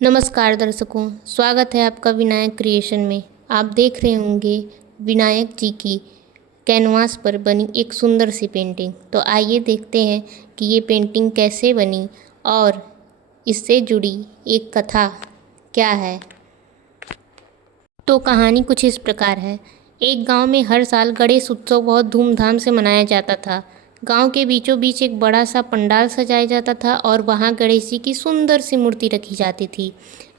नमस्कार दर्शकों, स्वागत है आपका विनायक क्रिएशन में। आप देख रहे होंगे विनायक जी की कैनवास पर बनी एक सुंदर सी पेंटिंग। तो आइए देखते हैं कि ये पेंटिंग कैसे बनी और इससे जुड़ी एक कथा क्या है। तो कहानी कुछ इस प्रकार है। एक गांव में हर साल गणेश उत्सव बहुत धूमधाम से मनाया जाता था। गांव के बीचों बीच एक बड़ा सा पंडाल सजाया जाता था और वहां गणेश जी की सुंदर सी मूर्ति रखी जाती थी।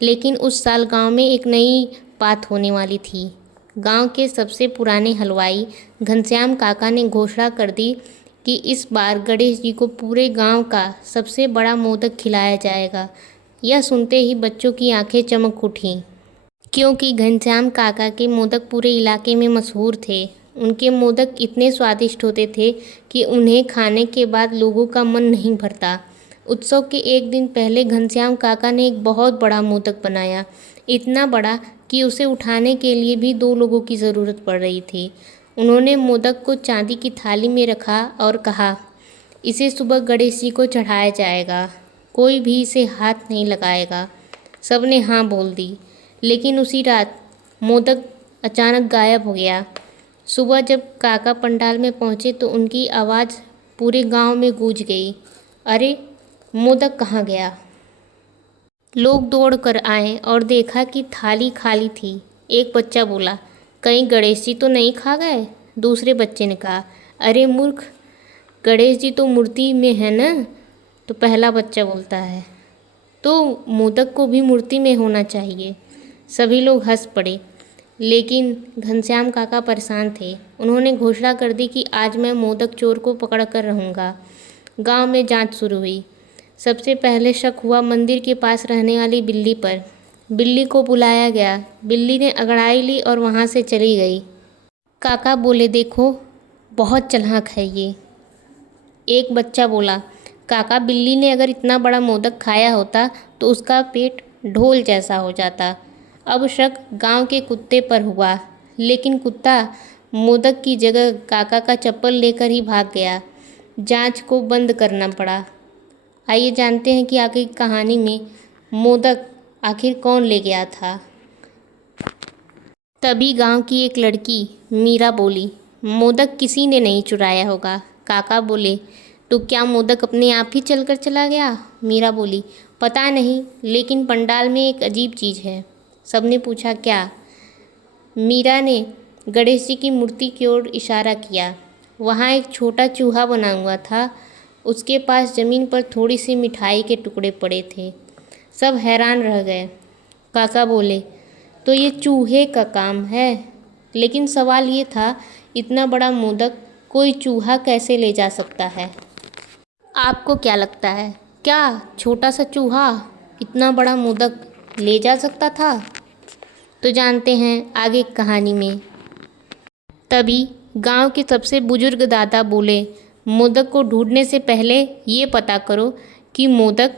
लेकिन उस साल गांव में एक नई बात होने वाली थी। गांव के सबसे पुराने हलवाई घनश्याम काका ने घोषणा कर दी कि इस बार गणेश जी को पूरे गांव का सबसे बड़ा मोदक खिलाया जाएगा। यह सुनते ही बच्चों की आंखें चमक उठीं, क्योंकि घनश्याम काका के मोदक पूरे इलाके में मशहूर थे। उनके मोदक इतने स्वादिष्ट होते थे कि उन्हें खाने के बाद लोगों का मन नहीं भरता। उत्सव के एक दिन पहले घनश्याम काका ने एक बहुत बड़ा मोदक बनाया, इतना बड़ा कि उसे उठाने के लिए भी दो लोगों की ज़रूरत पड़ रही थी। उन्होंने मोदक को चांदी की थाली में रखा और कहा, इसे सुबह गणेश जी को चढ़ाया जाएगा, कोई भी इसे हाथ नहीं लगाएगा। सबने हाँ बोल दी। लेकिन उसी रात मोदक अचानक गायब हो गया। सुबह जब काका पंडाल में पहुंचे तो उनकी आवाज़ पूरे गांव में गूंज गई, अरे मोदक कहाँ गया। लोग दौड़ कर आए और देखा कि थाली खाली थी। एक बच्चा बोला, कहीं गणेश जी तो नहीं खा गए। दूसरे बच्चे ने कहा, अरे मूर्ख, गणेश जी तो मूर्ति में है ना। तो पहला बच्चा बोलता है, तो मोदक को भी मूर्ति में होना चाहिए। सभी लोग हंस पड़े, लेकिन घनश्याम काका परेशान थे। उन्होंने घोषणा कर दी कि आज मैं मोदक चोर को पकड़ कर रहूँगा। गांव में जांच शुरू हुई। सबसे पहले शक हुआ मंदिर के पास रहने वाली बिल्ली पर। बिल्ली को बुलाया गया। बिल्ली ने अंगड़ाई ली और वहाँ से चली गई। काका बोले, देखो बहुत चालाक है ये। एक बच्चा बोला, काका बिल्ली ने अगर इतना बड़ा मोदक खाया होता तो उसका पेट ढोल जैसा हो जाता। अब शक गांव के कुत्ते पर हुआ, लेकिन कुत्ता मोदक की जगह काका का चप्पल लेकर ही भाग गया। जांच को बंद करना पड़ा। आइए जानते हैं कि आगे की कहानी में मोदक आखिर कौन ले गया था। तभी गांव की एक लड़की मीरा बोली, मोदक किसी ने नहीं चुराया होगा। काका बोले, तो क्या मोदक अपने आप ही चलकर चला गया। मीरा बोली, पता नहीं, लेकिन पंडाल में एक अजीब चीज़ है। सबने पूछा, क्या। मीरा ने गणेश जी की मूर्ति की ओर इशारा किया। वहाँ एक छोटा चूहा बना हुआ था। उसके पास ज़मीन पर थोड़ी सी मिठाई के टुकड़े पड़े थे। सब हैरान रह गए। काका बोले, तो ये चूहे का काम है। लेकिन सवाल ये था, इतना बड़ा मोदक कोई चूहा कैसे ले जा सकता है। आपको क्या लगता है, क्या छोटा सा चूहा इतना बड़ा मोदक ले जा सकता था। तो जानते हैं आगे की कहानी में। तभी गांव के सबसे बुजुर्ग दादा बोले, मोदक को ढूंढने से पहले ये पता करो कि मोदक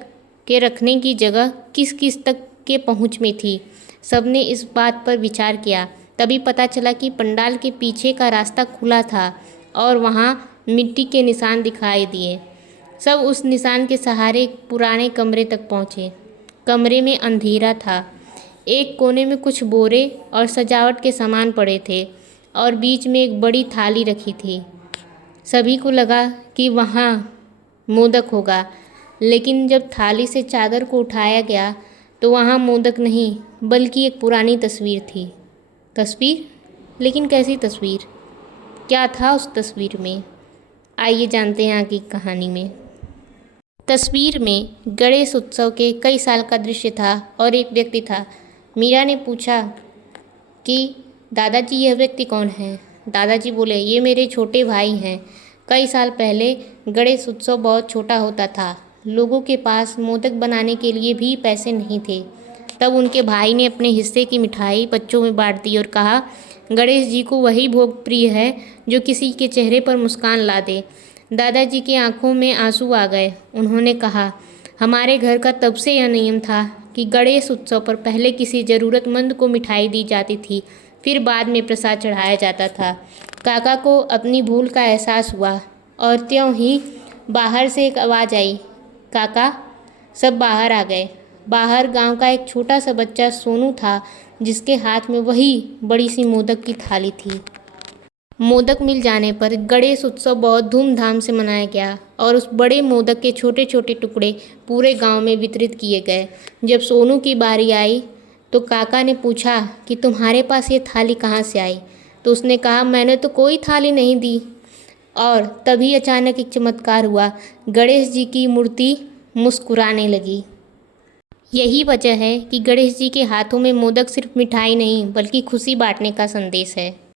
के रखने की जगह किस किस तक के पहुंच में थी। सबने इस बात पर विचार किया। तभी पता चला कि पंडाल के पीछे का रास्ता खुला था और वहाँ मिट्टी के निशान दिखाई दिए। सब उस निशान के सहारे एक पुराने कमरे तक पहुँचे। कमरे में अंधेरा था। एक कोने में कुछ बोरे और सजावट के सामान पड़े थे और बीच में एक बड़ी थाली रखी थी। सभी को लगा कि वहाँ मोदक होगा, लेकिन जब थाली से चादर को उठाया गया तो वहाँ मोदक नहीं, बल्कि एक पुरानी तस्वीर थी। तस्वीर? लेकिन कैसी तस्वीर? क्या था उस तस्वीर में? आइए जानते हैं आगे की कहानी में। तस्वीर में गणेश उत्सव के कई साल का दृश्य था और एक व्यक्ति था। मीरा ने पूछा कि दादाजी यह व्यक्ति कौन है। दादाजी बोले, ये मेरे छोटे भाई हैं। कई साल पहले गणेश उत्सव बहुत छोटा होता था। लोगों के पास मोदक बनाने के लिए भी पैसे नहीं थे। तब उनके भाई ने अपने हिस्से की मिठाई बच्चों में बांट दी और कहा, गणेश जी को वही भोग प्रिय है जो किसी के चेहरे पर मुस्कान ला दे। दादाजी की आंखों में आंसू आ गए। उन्होंने कहा, हमारे घर का तब से यह नियम था कि गणेश उत्सव पर पहले किसी ज़रूरतमंद को मिठाई दी जाती थी, फिर बाद में प्रसाद चढ़ाया जाता था। काका को अपनी भूल का एहसास हुआ और त्यों ही बाहर से एक आवाज़ आई, काका। सब बाहर आ गए। बाहर गांव का एक छोटा सा बच्चा सोनू था, जिसके हाथ में वही बड़ी सी मोदक की थाली थी। मोदक मिल जाने पर गणेश उत्सव बहुत धूमधाम से मनाया गया और उस बड़े मोदक के छोटे छोटे टुकड़े पूरे गांव में वितरित किए गए। जब सोनू की बारी आई तो काका ने पूछा कि तुम्हारे पास ये थाली कहाँ से आई? तो उसने कहा, मैंने तो कोई थाली नहीं दी। और तभी अचानक एक चमत्कार हुआ, गणेश जी की मूर्ति मुस्कुराने लगी। यही वजह है कि गणेश जी के हाथों में मोदक सिर्फ मिठाई नहीं बल्कि खुशी बांटने का संदेश है।